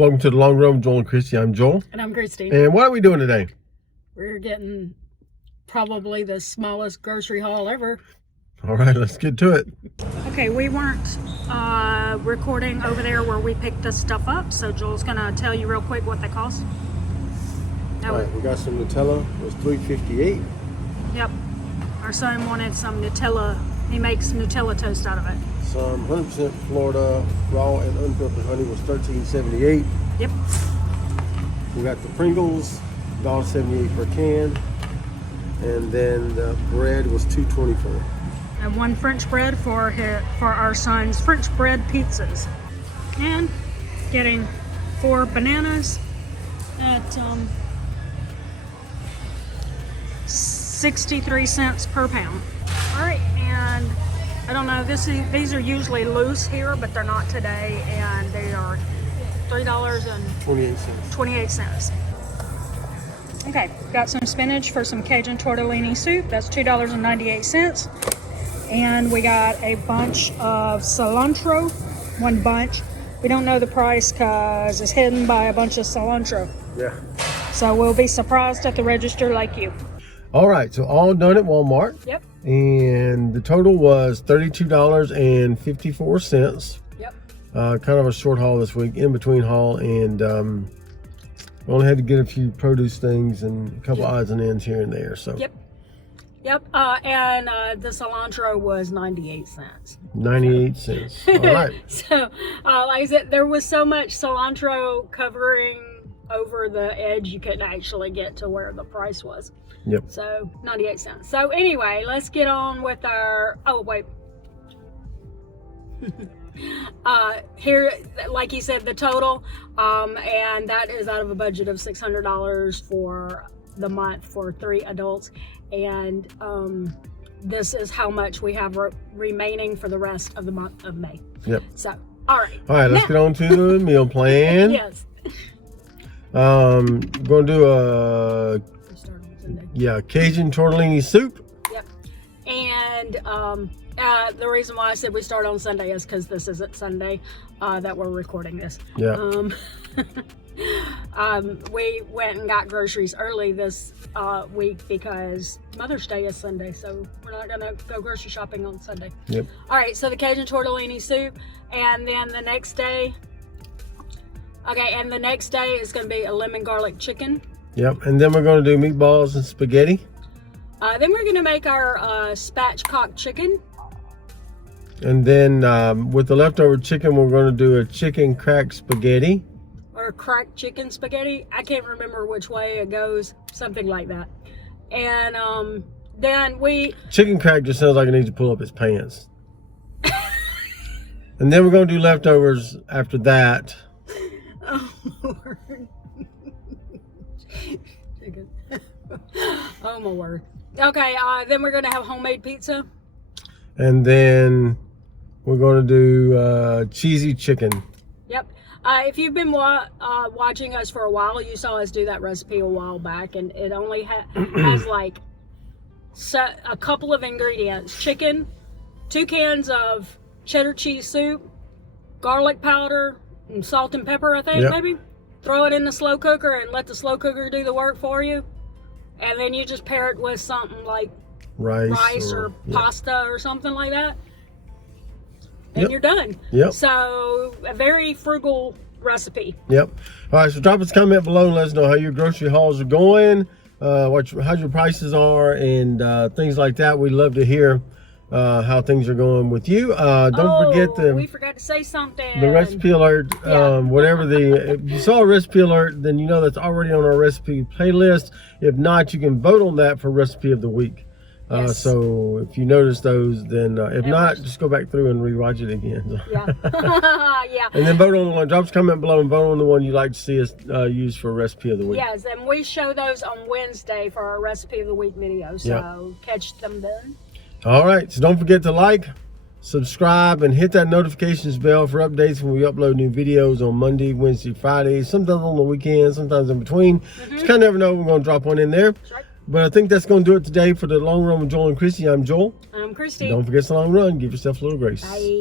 Welcome to the Long Run with Joel and Christy. I'm Joel. And I'm Christy. And what are we doing today? We're getting probably the smallest grocery haul ever. All right, let's get to it. Okay, we weren't recording over there where we picked this stuff up, so Joel's gonna tell you real quick what they cost. All right, we got some Nutella. It was $3.58. Yep. Our son wanted some Nutella. He makes Nutella toast out of it. Some 100% Florida raw and unfiltered honey was $13.78. Yep. We got the Pringles, $1.78 per can. And then the bread was $2.24. And one French bread for our son's French bread pizzas. And getting 4 bananas at 63 cents per pound. All right, and I don't know, these are usually loose here, but they're not today, and they are $3.28. Okay, got some spinach for some Cajun tortellini soup. That's $2.98. And we got a bunch of cilantro, one bunch. We don't know the price because it's hidden by a bunch of cilantro. Yeah. So we'll be surprised at the register like you. All right, so all done at Walmart. Yep. And the total was $32.54. Yep. Kind of a short haul this week, in between haul, and we only had to get a few produce things and a couple odds and ends here and there. So. Yep. Yep. And the cilantro was 98 cents. 98 cents. All right. So, like I said, there was so much cilantro covering over the edge, you couldn't actually get to where the price was. Yep. So 98 cents. So anyway, let's get on with our, oh wait. Here, like you said, the total, and that is out of a budget of $600 for the month for 3 adults. And this is how much we have remaining for the rest of the month of May. Yep. So, all right. All right, let's get on to the meal plan. Yes. Going to do a Cajun tortellini soup. Yep. And the reason why I said we start on Sunday is because this isn't Sunday that we're recording this. Yeah. We went and got groceries early this week because Mother's Day is Sunday, so we're not gonna go grocery shopping on Sunday. Yep. All right, so the Cajun tortellini soup, and then the next day, is gonna be a lemon garlic chicken. Yep, and then we're gonna do meatballs and spaghetti. Then we're gonna make our spatchcock chicken. And then with the leftover chicken, we're gonna do a chicken crack spaghetti. Or cracked chicken spaghetti. I can't remember which way it goes, something like that. And then chicken crack just sounds like it needs to pull up its pants. And then we're gonna do leftovers after that. Oh Lord. Chicken. Oh my word. Okay, then we're gonna have homemade pizza. And then we're gonna do cheesy chicken. Yep. If you've been watching us for a while, you saw us do that recipe a while back, and it only has like a couple of ingredients: chicken, 2 cans of cheddar cheese soup, garlic powder, and salt and pepper, I think. Yep. Maybe. Throw it in the slow cooker and let the slow cooker do the work for you. And then you just pair it with something like rice or pasta or something like that. And you're done. Yep. So a very frugal recipe. Yep. All right, so drop us a comment below and let us know how your grocery hauls are going, how your prices are, and things like that. We'd love to hear how things are going with you. Don't forget we forgot to say something. The recipe alert. If you saw a recipe alert, then you know that's already on our recipe playlist. If not, you can vote on that for recipe of the week. Yes. So if you notice those, then if not, just go back through and rewatch it again. Yeah. Yeah. And then vote on the one. Drop us a comment below and vote on the one you'd like to see us use for recipe of the week. Yes, and we show those on Wednesday for our recipe of the week video. So catch them then. All right. So don't forget to like, subscribe, and hit that notifications bell for updates when we upload new videos on Monday, Wednesday, Friday, sometimes on the weekend, sometimes in between. Just kind of never know when we're going to drop one in there. That's right. But I think that's going to do it today for the Long Run with Joel and Christy. I'm Joel. I'm Christy. Don't forget the long run. Give yourself a little grace. Bye.